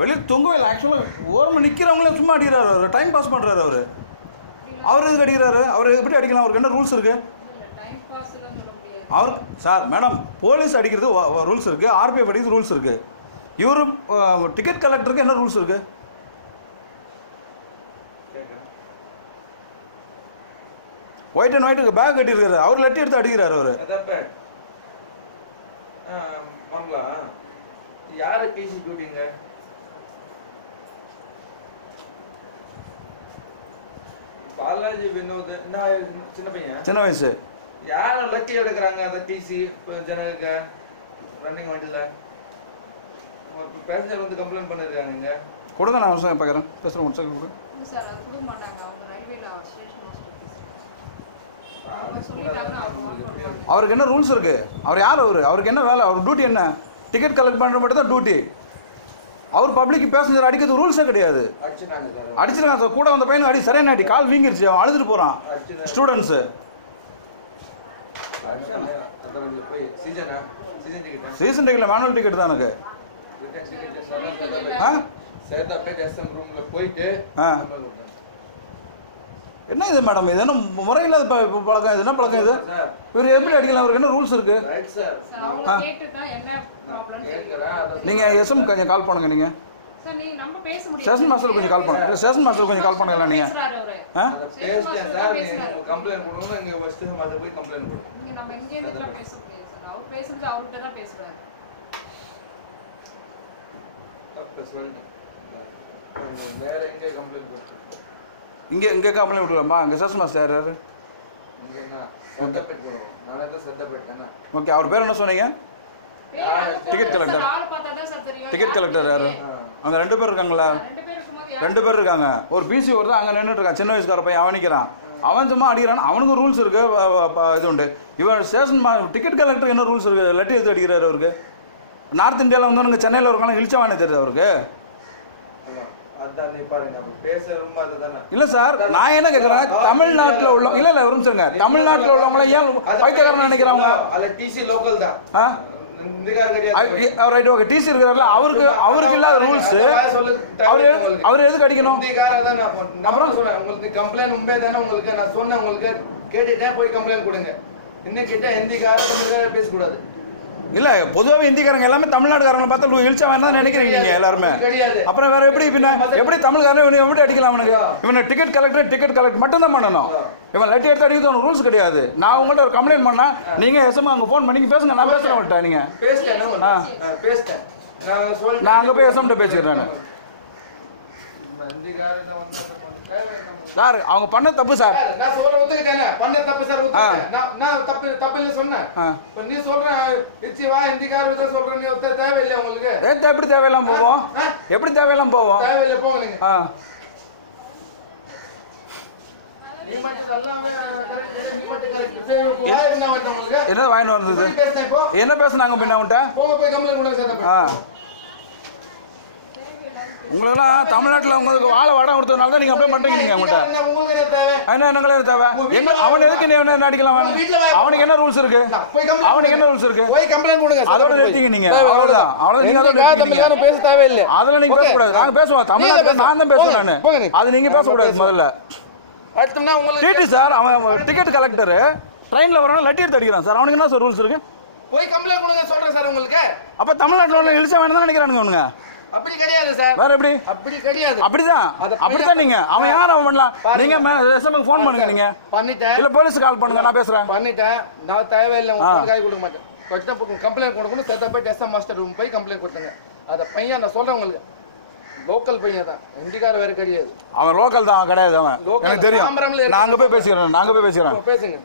வெளியே தொங்கவே இல்லை. ஆக்சுவலாக ஓரமாக நிற்கிறவங்களே சும்மா அடிக்கிறாரு அவர். டைம் பாஸ் பண்ணுறாரு அவர். அவர் எதுக்கு அடிக்கிறாரு? அவர் எப்படி அடிக்கலாம்? அவருக்கு என்ன ரூல்ஸ் இருக்குது அவர் சார் மேடம் போலீஸ் அடிக்கிறது ரூல்ஸ் இருக்குது ஆர்பிஎஃப் அடிக்கிறது ரூல்ஸ் இருக்குது இவர் டிக்கெட் கலெக்டருக்கு என்ன ரூல்ஸ் இருக்குது ஒயிட் அண்ட் ஒயிட் பேக் கட்டியிருக்காரு. அவர் லெட்டி எடுத்து அடிக்கிறாரு அவர். யாரு பேசி டியூட்டிங்க பாலாஜி வினோத் நான் சின்ன பையன்? சின்ன வயசு. யார லக்கி எடுக்கிறாங்க அதை டிசி ஜனக ரன்னிங் வண்டியில் பேசஞ்சர் வந்து கம்ப்ளைண்ட் பண்ணிருக்காங்க இங்க. கொடுங்க நான் வருஷம் பார்க்குறேன் பேசுகிறேன் ஒரு செகண்ட் கொடுங்க. சார் அது கொடுக்க மாட்டாங்க. அவங்க ரயில்வேல ஸ்டேஷன். அவருக்கு என்ன ரூல்ஸ் இருக்குது அவர் யார் அவர்? அவருக்கு என்ன வேலை? அவர் டியூட்டி என்ன? டிக்கெட் கலெக்ட் பண்ணுற மட்டும் தான் டியூட்டி அவர் பப்ளிக் பேசஞ்சர் அடிக்கிறது ரூல்ஸே கிடையாது. அடிச்சுனாங்க சார். கூட வந்த பையனுக்கு அடி சரியான அடி கால் வீங்கிருச்சு அவன் அழுதுட்டு போகிறான் அடிச்சுனாங்க. ஸ்டூடெண்ட்ஸு சீசனா டிக்கெட் மேனுவல் டிக்கெட் தான் எனக்கு. ஆ? ரூம்ல போயிட்டு. என்ன இது மேடம் இது என்ன ப- பழக்கம்? இது என்ன பழக்கம் இது? இவர் எப்படி அடிக்கலாம்? அவருக்கு என்ன ரூல்ஸ் இருக்கு? நீங்க எஸ்எம் கொஞ்சம் கால் பண்ணுங்க நீங்க. சார் நீங்க நம்ம பேச முடியாது. ஸ்டேஷன் மாஸ்டர் கொஞ்சம் கால் பண்ணுங்க. ஸ்டேஷன் மாஸ்டர் கொஞ்சம் கால் பண்ணுங்களா நீங்க. வேற எங்க கம்ப்ளைண்ட் கொடுக்கணும் இங்கே இங்கே கம்ப்ளைண்ட் விட்டுலாமா இங்கே ஸ்டேஷன் மாஸ்டர் யார் தான் ஓகே அவர் பேர் என்ன சொன்னீங்க? தான் சார் தெரியும். டிக்கெட் கலெக்டர் யாரு. அங்கே ரெண்டு பேர் இருக்காங்களா? ரெண்டு பேர் இருக்கும்போது யார்? ரெண்டு பேர் இருக்காங்க. ஒரு பிசி ஒருத்தன் அங்கே நின்றுட்டு இருக்கான். சின்ன வயசுக்கார பையன் அவன் நிற்கிறான் அவன் சும்மா அடிக்கிறான். அவனுக்கு ரூல்ஸ் இருக்கு. இது உண்டு. இவன் ஸ்டேஷன் டிக்கெட் கலெக்டர் என்ன ரூல்ஸ் இருக்கு? லெட்டர் எடுத்து அடிக்கிறாரு அவருக்கு. நார்த் இந்தியாவில் வந்து சென்னையில் இருக்காங்க இழிச்சவானே தெரியுது அவருக்கு? இல்ல சார் நான் என்ன கேட்குறேன் தமிழ்நாட்டில் உள்ள இல்ல. இல்ல ஒரு நிமிஷம் தமிழ்நாட்டில் உள்ளவங்கள ஏன் பைத்தியக்காரன் நினைக்கிறாங்க? அதுல டிசி லோக்கல் தான். ரைட் ஓகே டிசி இருக்கிறார்ல அவருக்கு அவருக்கு இல்லாத ரூல்ஸ் அவர் அவர் எதுக்கு அடிக்கணும்? அப்புறம்? உங்களுக்கு கம்ப்ளைண்ட் உண்மையா தானே உங்களுக்கு நான் சொன்னேன் உங்களுக்கு கேட்டுட்டேன் போய் கம்ப்ளைண்ட் கொடுங்க. இன்னும் கிட்ட ஹிந்திக்கார தமிழ்கார பேசக்கூடாது. இல்ல பொதுவாகவே இந்திக்காரங்க எல்லாமே தமிழ்நாடுக்காரங்களை பார்த்தா இழிச்சவன் தான் நினைக்கிறீங்க நீங்க எல்லாருமே. அப்புறம் வேற எப்படி பின்ன எப்படி தமிழ்காரன் இவனை எப்படி அடிக்கலாம் அவனுக்கு? இவனை டிக்கெட் கலெக்டர் டிக்கெட் கலெக்ட் மட்டும் தான் பண்ணணும் இவன் லெட்டர் எடுத்து அடிக்கிறது ரூல்ஸ் கிடையாது. நான் உங்கள்ட்ட ஒரு கம்ப்ளைண்ட் பண்ணா நீங்க எஸ்எம் அங்க ஃபோன் பண்ணி பேசுங்க நான் பேசுறேன் உங்கள்கிட்ட நீங்க. நான் அங்க போய் எஸ்எம் கிட்ட சார் அவங்க பண்ண தப்பு சார். நான் சொல்ற ஒத்துக்கிட்டேனே. பண்ண தப்பு சார் நான் தப்பு தப்பு இல்ல சொன்னேன். நீ சொல்ற இச்சி வா ஹிந்திக்கார வித சொல்ற நீ ஒத்த தேவையில்லை உங்களுக்கு? ஏன் எப்படி தேவையில்லாம போவோம்? எப்படி தேவையில்லாம போவோம்? தேவையில்லை போங்க நீங்க. என்ன வருது உங்களுக்கு. என்ன வாங்கிட்டு வந்தது? என்ன பேசுனாங்க பின்ன அவன்கிட்ட போங்க போய் கம்ப்ளைண்ட் கொடுங்க சார் உங்களுக்கெல்லாம் தமிழ்நாட்டில் உங்களுக்கு வாழ வடம் கொடுத்ததுனால தான் நீங்க அப்படியே பண்றீங்க நீங்க அவங்கள்ட்ட. என்ன என்ன தேவை? எங்க அவன் எதுக்கு நீ என்ன அடிக்கலாம் அவனுக்கு என்ன ரூல்ஸ் இருக்கு? நான் அவனுக்கு என்ன. ரூல்ஸ் இருக்கு? போய் கம்ப்ளைண்ட் சார். அதோட. நிறுத்திங்க நீங்க. அவ்வளவுதான். அவ்வளவுதான். தமிழ்காரன் பேச தேவையில்லை. அதுல நீங்க. பேசக்கூடாது. நாங்க பேசுவோம். தமிழ்நாட்டுல நான் தான் போங்க, பேசுறேன் போங்க நீ. அது நீங்க பேசக்கூடாது முதல்ல. அடுத்தம்னா உங்களுக்கு டிடி சார் அவன் டிக்கெட் கலெக்டர் ட்ரெயின்ல வரணும் லட்டி எடுத்து அடிக்கிறான் சார். அவனுக்கு என்ன சார் ரூல்ஸ் இருக்கு? போய் கம்ப்ளைண்ட் கொடுங்க சொல்றேன் சார் உங்களுக்கு. அப்ப தமிழ்நாட்டுல உள்ள இழிச்ச வேணும் தான் நினைக்கிறானுங்க அவனுங்க. அப்படி கிடையாது சார் வேற எப்படி? அப்படி கிடையாது. அப்படிதான். அது அப்படிதான் நீங்க. அவன் யார் அவன் பண்ணலாம். நீங்க எஸ்எம்க்கு ஃபோன் பண்ணுங்க நீங்க. பண்ணிட்டேன். இல்ல போலீஸ் கால் பண்ணுங்க. நான் பேசுறேன். பண்ணிட்டேன். நான் தேவையில்லை. உங்களுக்கு காய் கொடுக்க மாட்டேன். கொட்ட கம்ப்ளைண்ட் கொடுக்கணும் சேர்த்த போய் டெஸ்ட் மாஸ்டர் ரூம் போய் கம்ப்ளைண்ட் கொடுத்துங்க அத பையன் நான் சொல்றேன் உங்களுக்கு. லோக்கல் பையன் தான். ஹிந்திக்கார வேற கிடையாது. அவன் லோக்கல் தான். கிடையாது அவன். எனக்கு தெரியும். அங்க போய் பேசிக்கிறேன். நான் அங்க போய் பேசிக்கிறேன். பேசுங்க.